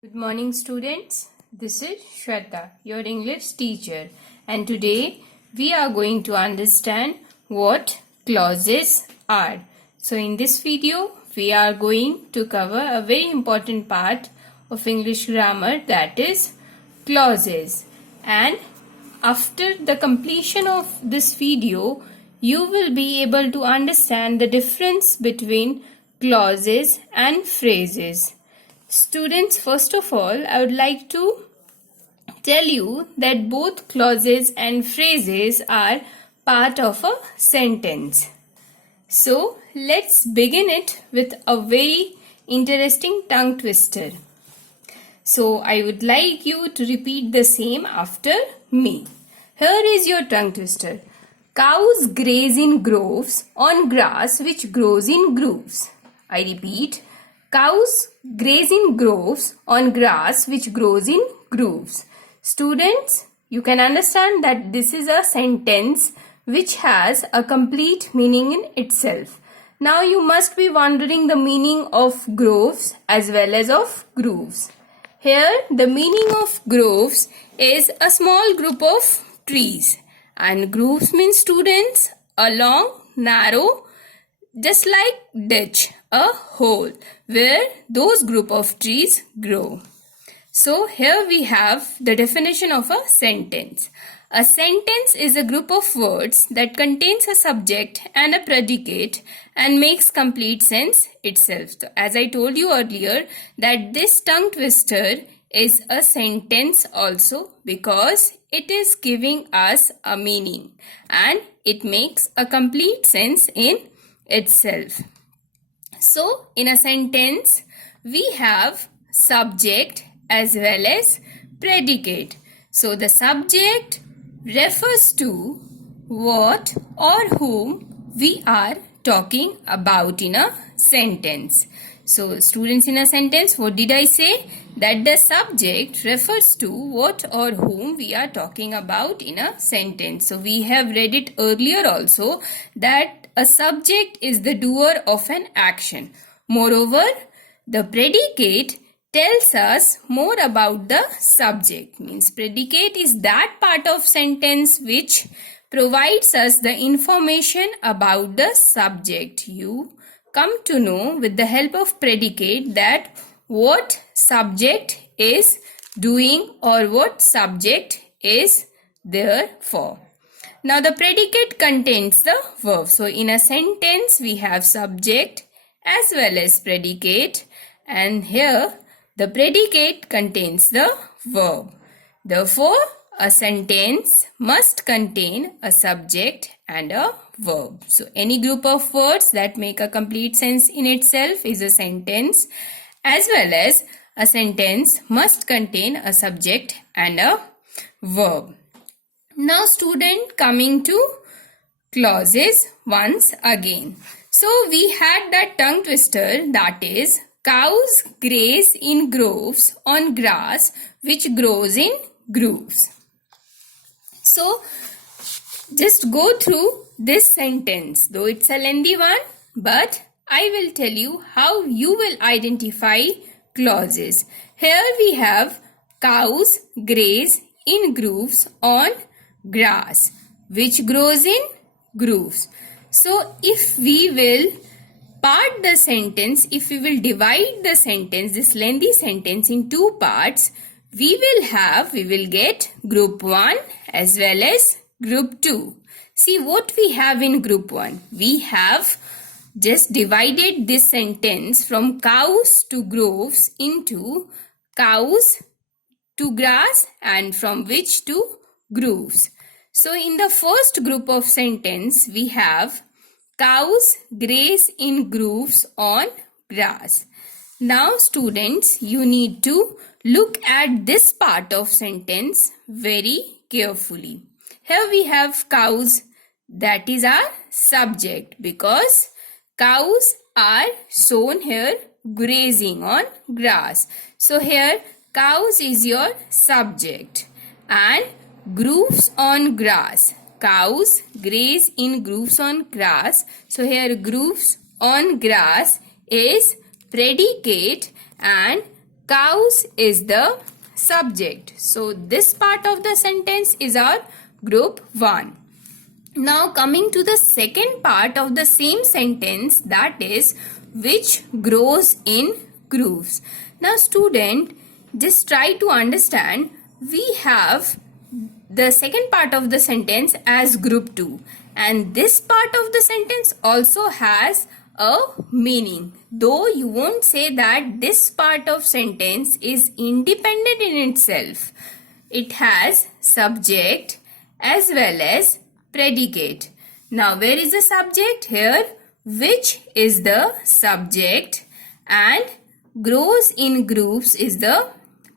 Good morning, students. This is Shweta, your English teacher, and today we are going to understand what clauses are. So in this video, we are going to cover a very important part of English grammar, that is clauses. And after the completion of this video, you will be able to understand the difference between clauses and phrases. Students, first of all, I would like to tell you that both clauses and phrases are part of a sentence. So, let's begin it with a very interesting tongue twister. So, I would like you to repeat the same after me. Here is your tongue twister. Cows graze in groves on grass which grows in grooves. I repeat. Cows graze in groves on grass which grows in grooves. Students, you can understand that this is a sentence which has a complete meaning in itself. Now you must be wondering the meaning of groves as well as of grooves. Here the meaning of groves is a small group of trees, and grooves means, students, a long, narrow, just like ditch, a hole where those group of trees grow. So here we have the definition of a sentence. A sentence is a group of words that contains a subject and a predicate and makes complete sense itself. So as I told you earlier that this tongue twister is a sentence also because it is giving us a meaning and it makes a complete sense in itself. So, in a sentence, we have subject as well as predicate. So, the subject refers to what or whom we are talking about in a sentence. So, students, in a sentence, what did I say? That the subject refers to what or whom we are talking about in a sentence. So, we have read it earlier also that a subject is the doer of an action. Moreover, the predicate tells us more about the subject. Means predicate is that part of sentence which provides us the information about the subject. You come to know with the help of predicate that what subject is doing or what subject is there for. Now the predicate contains the verb. So in a sentence we have subject as well as predicate, and here the predicate contains the verb. Therefore a sentence must contain a subject and a verb. So any group of words that make a complete sense in itself is a sentence, as well as a sentence must contain a subject and a verb. Now student, coming to clauses once again. So we had that tongue twister, that is cows graze in groves on grass which grows in grooves. So just go through this sentence, though it's a lengthy one, but I will tell you how you will identify clauses. Here we have cows graze in grooves on grass which grows in grooves. So if we will part the sentence, if we will divide the sentence, this lengthy sentence, in two parts, we will get group 1 as well as group 2. See what we have in group 1. We have just divided this sentence from cows to groves into cows to grass and from which to grooves. So in the first group of sentence we have cows graze in grooves on grass. Now students, you need to look at this part of sentence very carefully. Here we have cows, that is our subject, because cows are shown here grazing on grass. So here cows is your subject, and grooves on grass. Cows graze in grooves on grass. So here grooves on grass is predicate and cows is the subject. So this part of the sentence is our group 1. Now coming to the second part of the same sentence, that is which grows in grooves. Now student, just try to understand, we have the second part of the sentence as group 2 and this part of the sentence also has a meaning, though you won't say that this part of sentence is independent in itself. It has subject as well as predicate. Now where is the subject? Here which is the subject and grows in grooves is the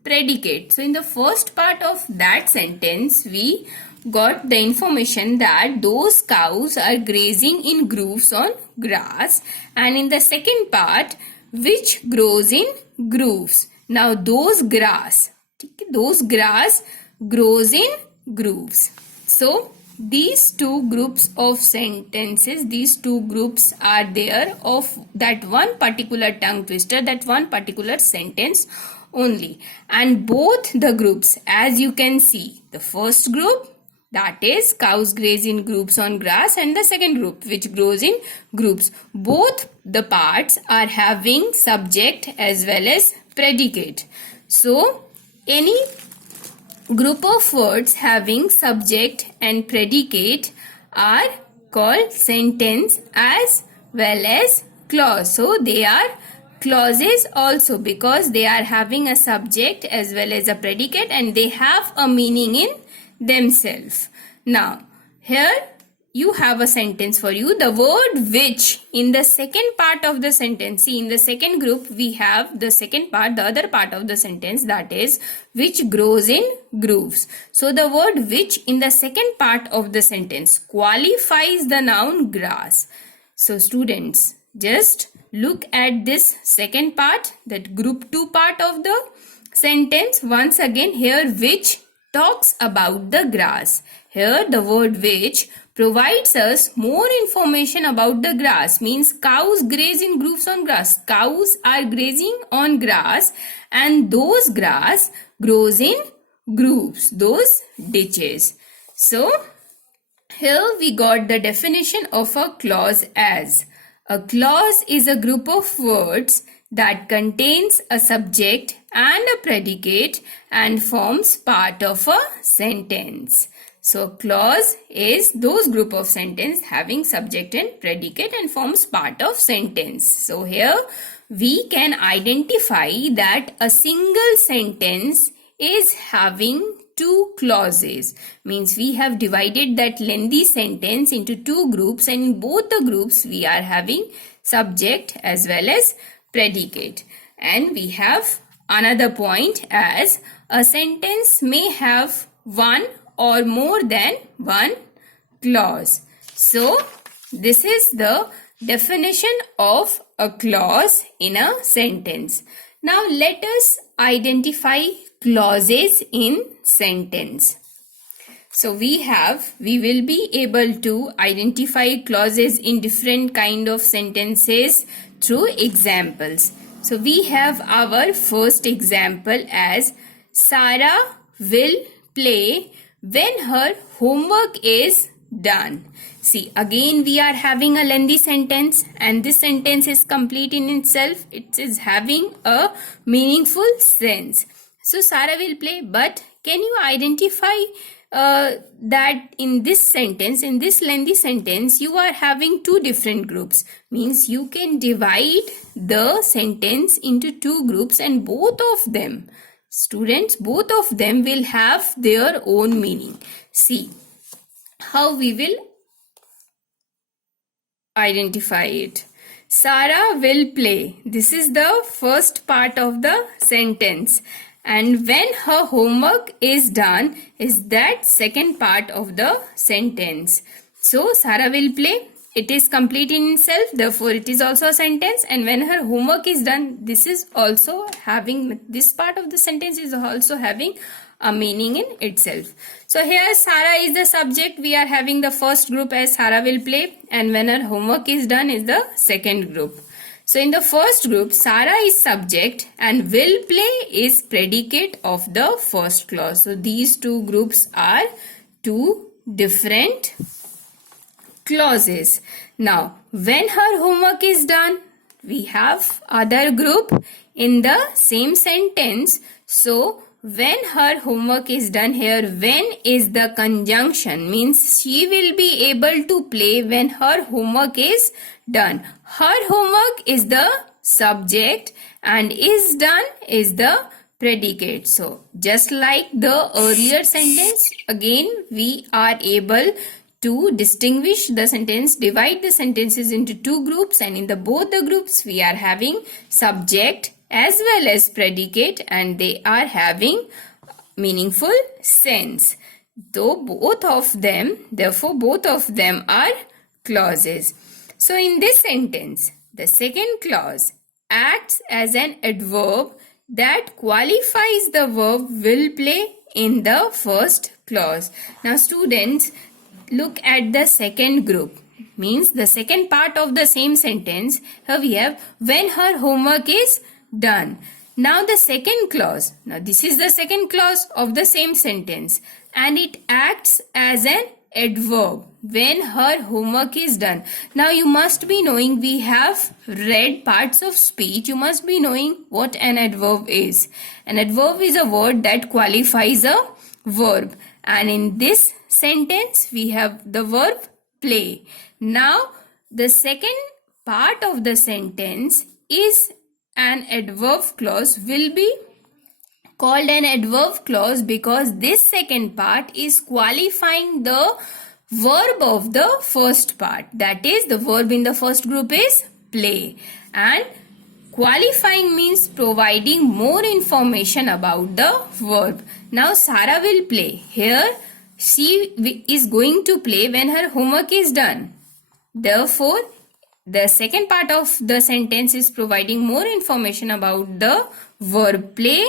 predicate. So in the first part of that sentence we got the information that those cows are grazing in grooves on grass, and in the second part which grows in grooves. Now those grass grows in grooves. So these two groups of sentences, these two groups are there of that one particular tongue twister, that one particular sentence only. And both the groups, as you can see, the first group, that is cows graze in groups on grass, and the second group which grows in groups, both the parts are having subject as well as predicate. So any group of words having subject and predicate are called sentence as well as clause. So they are clauses also because they are having a subject as well as a predicate and they have a meaning in themselves. Now here you have a sentence for you. The word which in the second part of the sentence, see in the second group we have the second part, the other part of the sentence, that is which grows in grooves. So the word which in the second part of the sentence qualifies the noun grass. So students, just look at this second part, that group 2 part of the sentence. Once again, here which talks about the grass. Here the word which provides us more information about the grass, means cows graze in grooves on grass. Cows are grazing on grass and those grass grows in grooves, those ditches. So here we got the definition of a clause as: a clause is a group of words that contains a subject and a predicate and forms part of a sentence. So clause is those group of sentence having subject and predicate and forms part of sentence. So here we can identify that a single sentence is having two clauses. Means we have divided that lengthy sentence into two groups, and in both the groups we are having subject as well as predicate. And we have another point as a sentence may have one or more than one clause. So this is the definition of a clause in a sentence. Now let us identify clauses in sentence. So we will be able to identify clauses in different kind of sentences through examples. So we have our first example as Sarah will play when her homework is done. See, again we are having a lengthy sentence and this sentence is complete in itself. It is having a meaningful sense. So Sarah will play, but can you identify that in this sentence, in this lengthy sentence, you are having two different groups? Means you can divide the sentence into two groups and both of them, students, both of them will have their own meaning. See how we will identify it. Sarah will play. This is the first part of the sentence. And when her homework is done is that second part of the sentence. So Sarah will play. It is complete in itself. Therefore, it is also a sentence. And when her homework is done, this is also having, this part of the sentence is also having a meaning in itself. So here Sarah is the subject. We are having the first group as Sarah will play. And when her homework is done is the second group. So in the first group, Sarah is subject and will play is predicate of the first clause. So these two groups are two different clauses. Now, when her homework is done, we have other group in the same sentence. So, when her homework is done, here when is the conjunction, means she will be able to play when her homework is done. Her homework is the subject and is done is the predicate. So, just like the earlier sentence, again we are able to distinguish the sentence, divide the sentences into two groups, and in the both the groups we are having subject as well as predicate, and they are having meaningful sense. Therefore both of them are clauses. So in this sentence, the second clause acts as an adverb that qualifies the verb will play in the first clause. Now students, look at the second group, means the second part of the same sentence. Here we have when her homework is done. Now the second clause, now this is the second clause of the same sentence and it acts as an adverb when her homework is done. Now you must be knowing, we have read parts of speech, you must be knowing what an adverb is. An adverb is a word that qualifies a verb, and in this sentence we have the verb play. Now the second part of the sentence is an adverb clause, will be called an adverb clause because this second part is qualifying the verb of the first part. That is, the verb in the first group is play, and qualifying means providing more information about the verb. Now Sarah will play. Here she is going to play when her homework is done. Therefore, the second part of the sentence is providing more information about the verb play.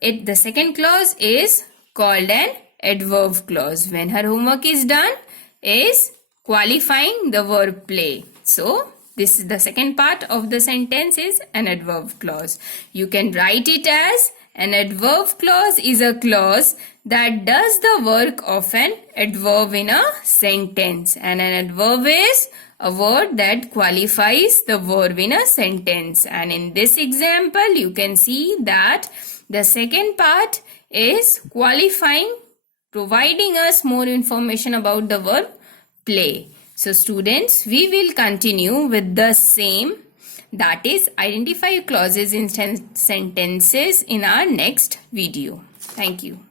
The second clause is called an adverb clause. When her homework is done is qualifying the verb play. So, this is the second part of the sentence is an adverb clause. You can write it as an adverb clause is a clause that does the work of an adverb in a sentence, and an adverb is a word that qualifies the verb in a sentence. And in this example, you can see that the second part is qualifying, providing us more information about the verb play. So students, we will continue with the same, that is identify clauses in sentences in our next video. Thank you.